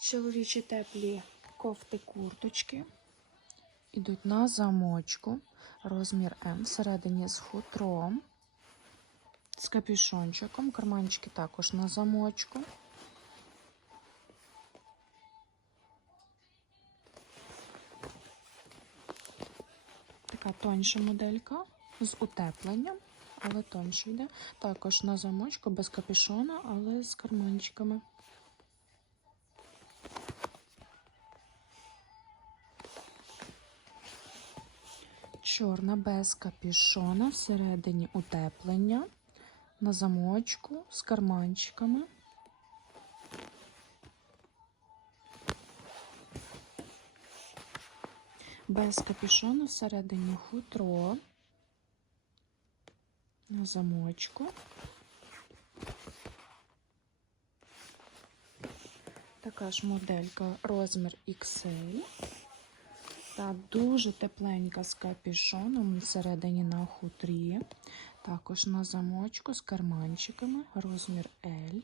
Чоловічі теплі кофти курточки. Ідуть на замочку. Розмір М всередині з хутром. З капюшончиком. Карманчики також на замочку. Така тоньша моделька з утепленням, але тоньше йде. Також на замочку без капюшона, але з карманчиками. Чорна без капюшона, всередині утеплення, на замочку з карманчиками. Без капюшону всередині хутро на замочку. Така ж моделька розмір XL. Та дуже тепленька з капішоном всередині на хутрі. Також на замочку з карманчиками розмір L.